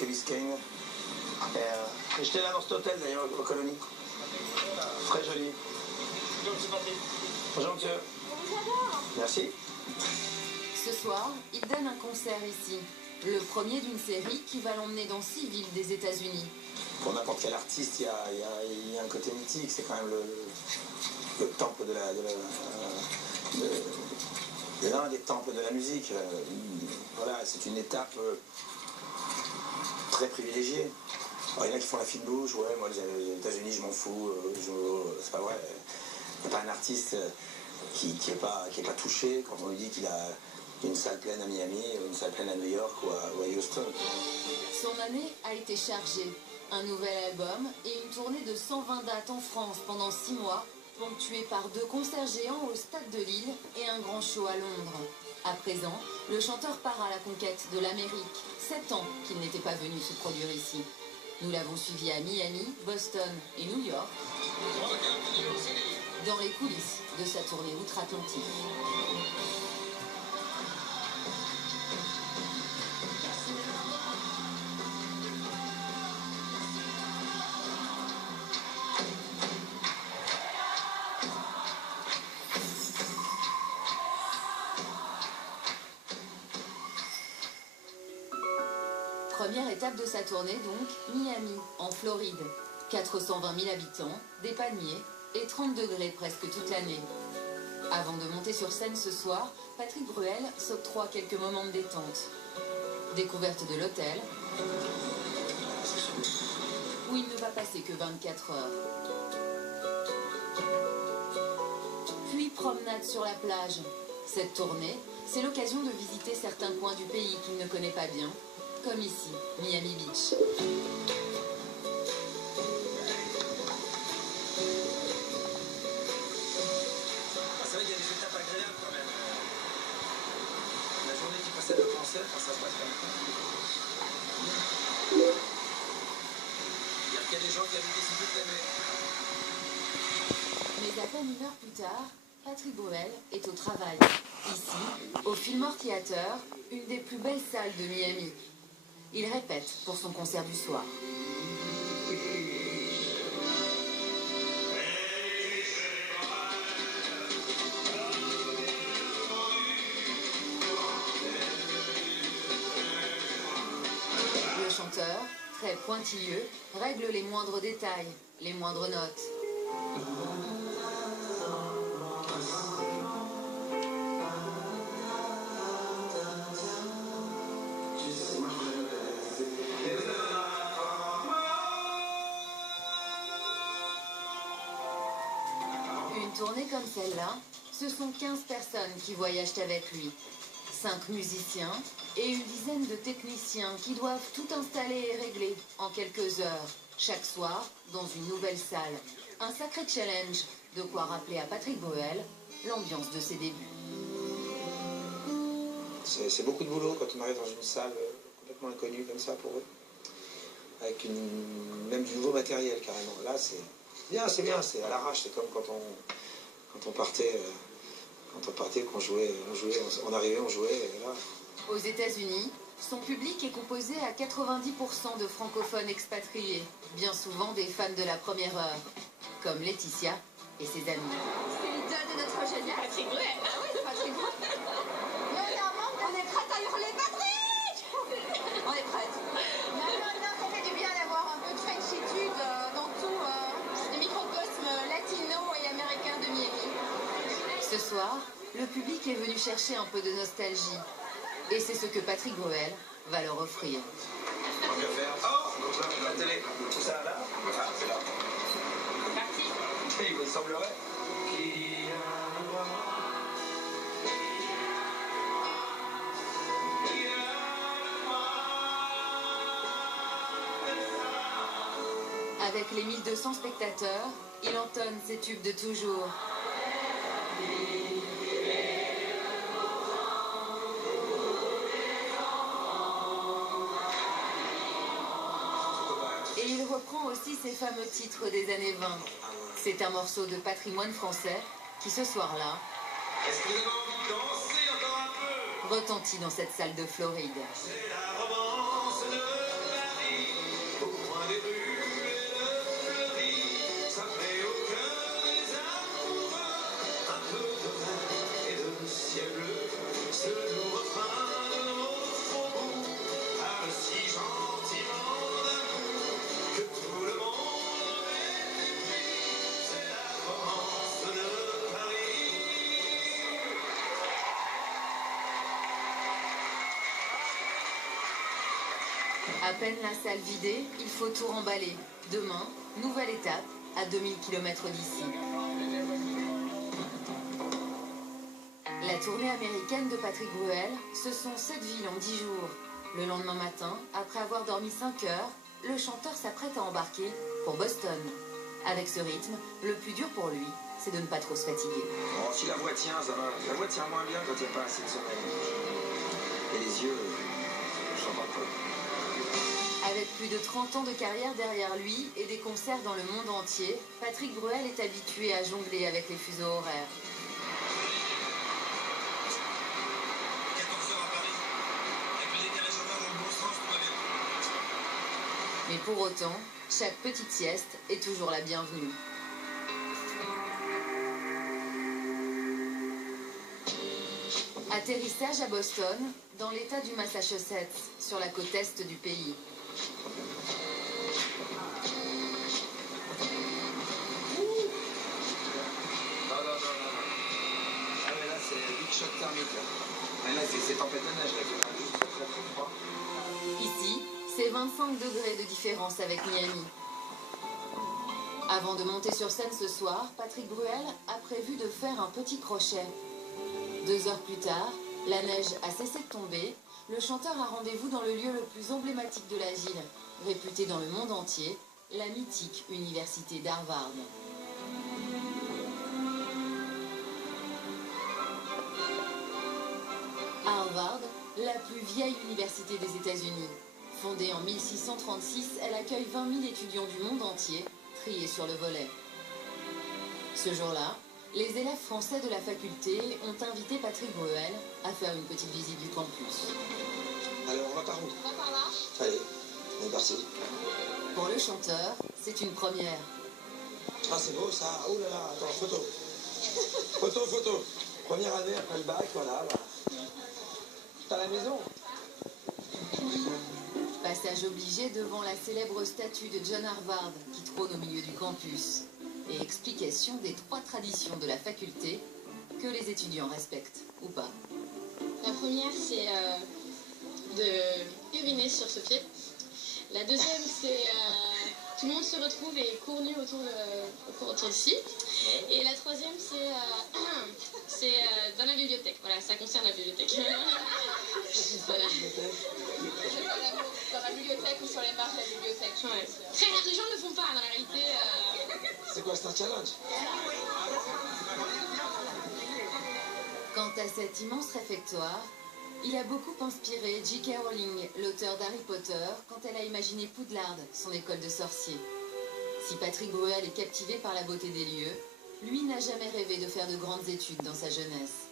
Kelly Kane. Et j'étais là dans cet hôtel d'ailleurs, aux colonies. Très joli. Bonjour monsieur. Merci. Ce soir, il donne un concert ici. Le premier d'une série qui va l'emmener dans 6 villes des États-Unis. Pour n'importe quel artiste, il y a un côté mythique. C'est quand même le temple de l'un des temples de la musique. Voilà, c'est une étape très privilégiée. Alors, il y en a qui font la fine bouche, ouais, moi les États-Unis je m'en fous, c'est pas vrai. Il n'y a pas un artiste qui est pas touché quand on lui dit qu'il a une salle pleine à Miami, une salle pleine à New York ou à Houston. Son année a été chargée. Un nouvel album et une tournée de 120 dates en France pendant 6 mois, ponctuée par 2 concerts géants au Stade de Lille et un grand show à Londres. À présent, le chanteur part à la conquête de l'Amérique. 7 ans qu'il n'était pas venu se produire ici. Nous l'avons suivi à Miami, Boston et New York, dans les coulisses de sa tournée outre-Atlantique. Première étape de sa tournée donc, Miami, en Floride. 420 000 habitants, des palmiers et 30 degrés presque toute l'année. Avant de monter sur scène ce soir, Patrick Bruel s'octroie quelques moments de détente. Découverte de l'hôtel, où il ne va passer que 24 heures. Puis promenade sur la plage. Cette tournée, c'est l'occasion de visiter certains coins du pays qu'il ne connaît pas bien, comme ici, Miami Beach. C'est vrai qu'il y a des étapes agréables quand même. La journée qui précède le concert, quand ça se passe comme ça. Il y a des gens qui avaient décidé de l'aimer. Mais à peine 1 heure plus tard, Patrick Bruel est au travail. Ici, au Fillmore Theater, une des plus belles salles de Miami. Il répète pour son concert du soir. Le chanteur, très pointilleux, règle les moindres détails, les moindres notes. Une tournée comme celle-là, ce sont 15 personnes qui voyagent avec lui. 5 musiciens et une dizaine de techniciens qui doivent tout installer et régler en quelques heures, chaque soir, dans une nouvelle salle. Un sacré challenge, de quoi rappeler à Patrick Bruel l'ambiance de ses débuts. C'est beaucoup de boulot quand on arrive dans une salle complètement inconnue comme ça pour eux, avec même du nouveau matériel carrément. Là c'est bien, c'est à l'arrache, c'est comme quand on partait, qu'on jouait, on arrivait, on jouait, et là. Aux États-Unis, son public est composé à 90% de francophones expatriés, bien souvent des fans de la première heure, comme Laetitia et ses amis. C'est l'idole de notre génial Patrick Bruel. Ah oui, c'est Patrick Bruel. On est prête à hurler Patrick. On est prête. Non, ça fait du bien d'avoir un peu de frenchitude dans tout le microcosme latino et américain de Miami. Ce soir, le public est venu chercher un peu de nostalgie. Et c'est ce que Patrick Bruel va leur offrir. On va faire. Oh, donc là, la télé. C'est ça là? Ah, c'est là. C'est parti. Il me semblerait. Avec les 1200 spectateurs, il entonne ses tubes de toujours. Et il reprend aussi ses fameux titres des années 20. C'est un morceau de patrimoine français qui, ce soir-là, Est-ce que vous avez envie de danser encore un peu? retentit dans cette salle de Floride. C'est la romance de À peine la salle vidée, il faut tout remballer. Demain, nouvelle étape, à 2000 km d'ici. La tournée américaine de Patrick Bruel, ce sont 7 villes en 10 jours. Le lendemain matin, après avoir dormi 5 heures, le chanteur s'apprête à embarquer pour Boston. Avec ce rythme, le plus dur pour lui, c'est de ne pas trop se fatiguer. Oh, si la voix tient, ça va. La voix tient moins bien quand il n'y a pas assez de sommeil. Et les yeux, je t'en parle pas. Avec plus de 30 ans de carrière derrière lui et des concerts dans le monde entier, Patrick Bruel est habitué à jongler avec les fuseaux horaires. 14 heures à Paris. Avec le décalage horaire dans le bon sens, tout va bien. Mais pour autant, chaque petite sieste est toujours la bienvenue. Atterrissage à Boston, dans l'état du Massachusetts, sur la côte est du pays. Non. Ah mais là c'est big choc thermique là. Mais là c'est tempête de neige là qui est juste très froid. Ici, c'est 25 degrés de différence avec Miami. Avant de monter sur scène ce soir, Patrick Bruel a prévu de faire un petit crochet. 2 heures plus tard, la neige a cessé de tomber. Le chanteur a rendez-vous dans le lieu le plus emblématique de la ville, réputé dans le monde entier, la mythique université d'Harvard. Harvard, la plus vieille université des États-Unis. Fondée en 1636, elle accueille 20 000 étudiants du monde entier, triés sur le volet. Ce jour-là, les élèves français de la faculté ont invité Patrick Bruel à faire une petite visite du campus. Alors on va par où? On va par là. Allez, on est parti. Pour le chanteur, c'est une première. Ah c'est beau ça. Oh là là, attends, photo. Photo. Première année après le bac, voilà. T'as la maison. Passage obligé devant la célèbre statue de John Harvard qui trône au milieu du campus. Et explication des 3 traditions de la faculté que les étudiants respectent, ou pas. La première, c'est de uriner sur ce pied. La deuxième, c'est tout le monde se retrouve et court nu autour d'ici. Et la troisième, c'est dans la bibliothèque. Voilà, ça concerne la bibliothèque. Voilà. Dans la bibliothèque ou sur les marches de la bibliothèque. Ouais. Très rare, les gens ne le font pas dans la réalité. C'est quoi, c'est un challenge? Quant à cet immense réfectoire, il a beaucoup inspiré J.K. Rowling, l'auteur d'Harry Potter, quand elle a imaginé Poudlard, son école de sorciers. Si Patrick Bruel est captivé par la beauté des lieux, lui n'a jamais rêvé de faire de grandes études dans sa jeunesse.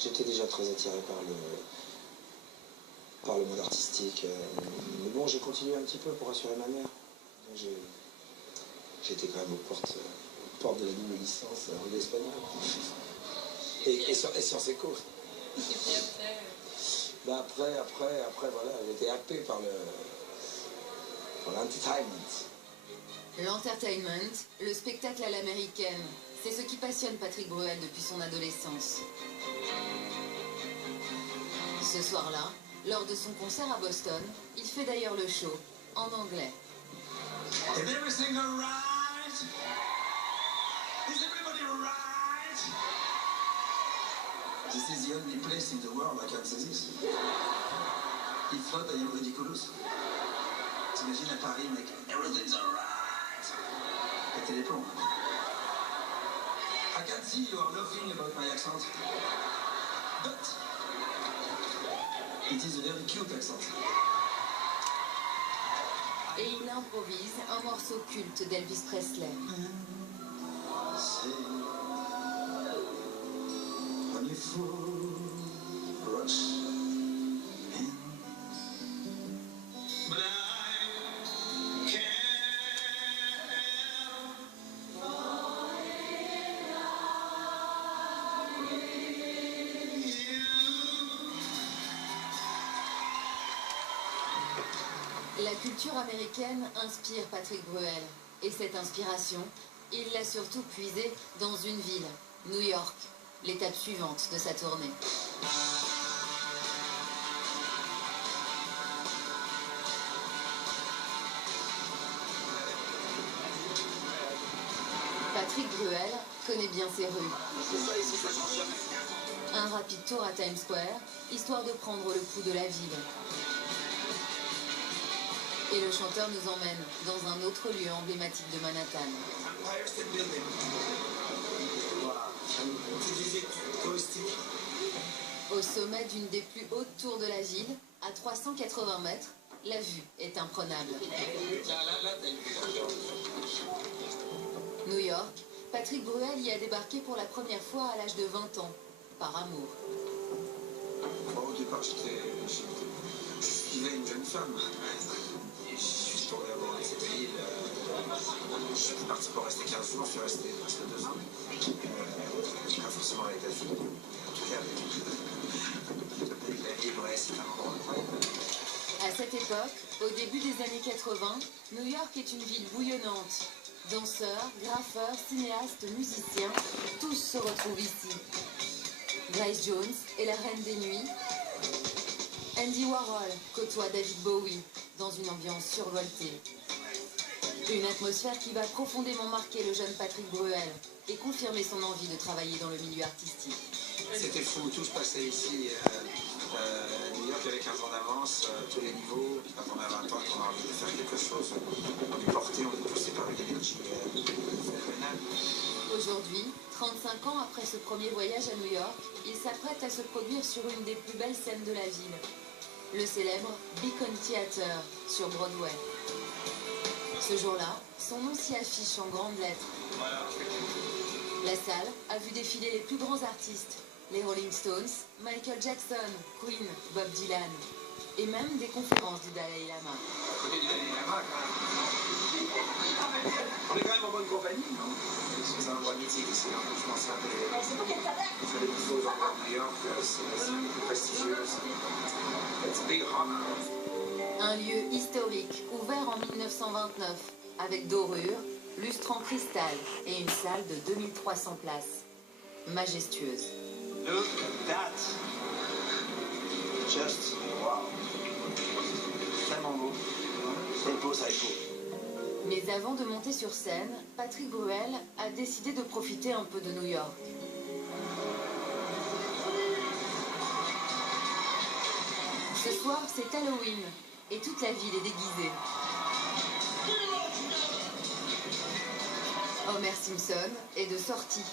J'étais déjà très attiré par le monde artistique. Mais bon, j'ai continué un petit peu pour assurer ma mère. J'étais quand même aux portes de la double licence en espagnol. Et sciences éco. Et puis après... Bah après, voilà, j'étais happé par l'entertainment. L'entertainment, le spectacle à l'américaine, c'est ce qui passionne Patrick Bruel depuis son adolescence. Ce soir-là, lors de son concert à Boston, il fait d'ailleurs le show en anglais. Is everything alright? Is everybody alright? This is the only place in the world I can say this. If not, I am ridiculous. T'imagines à Paris, mec, everything's alright. Pétez les plombs. I can see you are laughing about my accent. But it is a very cute accent. Et il improvise un morceau culte d'Elvis Presley. When you full rush in. But I can't La culture américaine inspire Patrick Bruel. Et cette inspiration, il l'a surtout puisée dans une ville, New York, l'étape suivante de sa tournée. Patrick Bruel connaît bien ses rues. C'est ça ici, ça change jamais. Un rapide tour à Times Square, histoire de prendre le pouls de la ville. Et le chanteur nous emmène dans un autre lieu emblématique de Manhattan. Empire State Building. Voilà. Un petit visite touristique. Au sommet d'une des plus hautes tours de la ville, à 380 mètres, la vue est imprenable. Tiens, là, t'as une vue. New York, Patrick Bruel y a débarqué pour la première fois à l'âge de 20 ans, par amour. Bon, au départ, je suivais une jeune femme. Et je suis tourné amoureux de cette ville. Je suis parti pour rester 15 jours, je suis resté presque 2 ans. Pas forcément avec la fille. En tout cas, le pays de la ville, ouais, c'est un endroit incroyable. À cette époque, au début des années 80, New York est une ville bouillonnante. Danseurs, graffeurs, cinéastes, musiciens, tous se retrouvent ici. Grace Jones est la reine des nuits. Andy Warhol côtoie David Bowie dans une ambiance survoltée. Une atmosphère qui va profondément marquer le jeune Patrick Bruel et confirmer son envie de travailler dans le milieu artistique. C'était fou, tout se passait ici. New York avec 15 ans d'avance, tous les niveaux. Quand on a 20 ans et qu'on a envie de faire quelque chose, on est porté, on est poussé par une énergie phénoménale. Aujourd'hui, 35 ans après ce premier voyage à New York, il s'apprête à se produire sur une des plus belles scènes de la ville, le célèbre Beacon Theatre sur Broadway. Ce jour-là, son nom s'y affiche en grandes lettres. La salle a vu défiler les plus grands artistes, les Rolling Stones, Michael Jackson, Queen, Bob Dylan, et même des conférences du Dalai Lama. À côté du Dalai Lama, quand même. On est quand même en bonne compagnie, non? C'est un endroit mythique ici, donc je pense que c'est les plus beaux endroits de New York, c'est les plus prestigieux. It's a big honor. Un lieu historique, ouvert en 1929, avec dorure, lustre en cristal et une salle de 2300 places. Majestueuse. Look at that. Just wow. Tellement beau. C'est beau, ça est beau. Mais avant de monter sur scène, Patrick Bruel a décidé de profiter un peu de New York. Ce soir, c'est Halloween et toute la ville est déguisée. Homer Simpson est de sortie.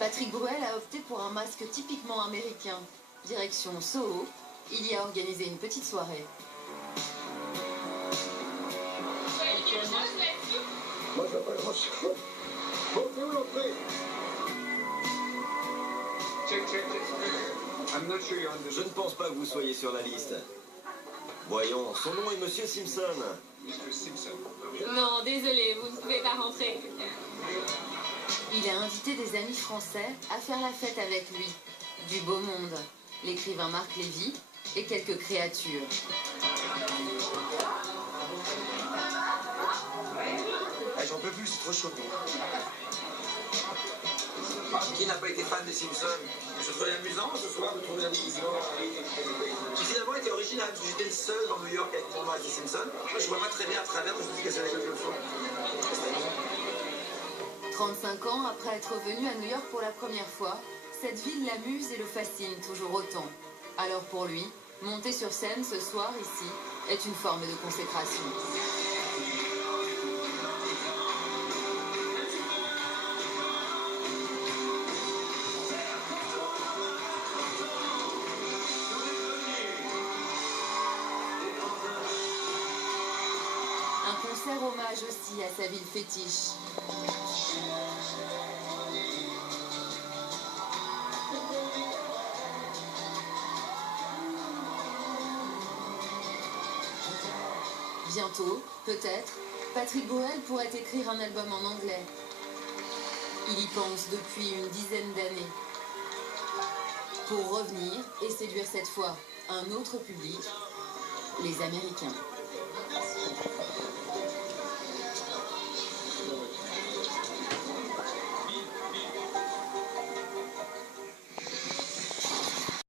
Patrick Bruel a opté pour un masque typiquement américain. Direction Soho, il y a organisé une petite soirée. Moi, je vois pas grand-chose. Bon, c'est où l'entrée? Check. I'm not sure you're on the... Je ne pense pas que vous soyez sur la liste. Voyons, son nom est Monsieur Simpson. Mr. Simpson. Non, désolé, vous ne pouvez pas rentrer. Il a invité des amis français à faire la fête avec lui. Du beau monde, l'écrivain Marc Lévy et quelques créatures. Ah, j'en peux plus, c'est trop chaud. Qui n'a pas été fan des Simpsons? Je trouvais amusant ce soir de trouver un déguisement qui finalement était original, parce que j'étais le seul dans New York avec mon nom avec les Simpsons. Moi, je vois pas très bien à travers, mais je me dis que c'est la gueule de fond. 35 ans après être venu à New York pour la première fois, cette ville l'amuse et le fascine toujours autant. Alors pour lui, monter sur scène ce soir ici est une forme de consécration. Un concert hommage aussi à sa ville fétiche. Bientôt, peut-être, Patrick Bruel pourrait écrire un album en anglais. Il y pense depuis une dizaine d'années. Pour revenir et séduire cette fois un autre public, les Américains.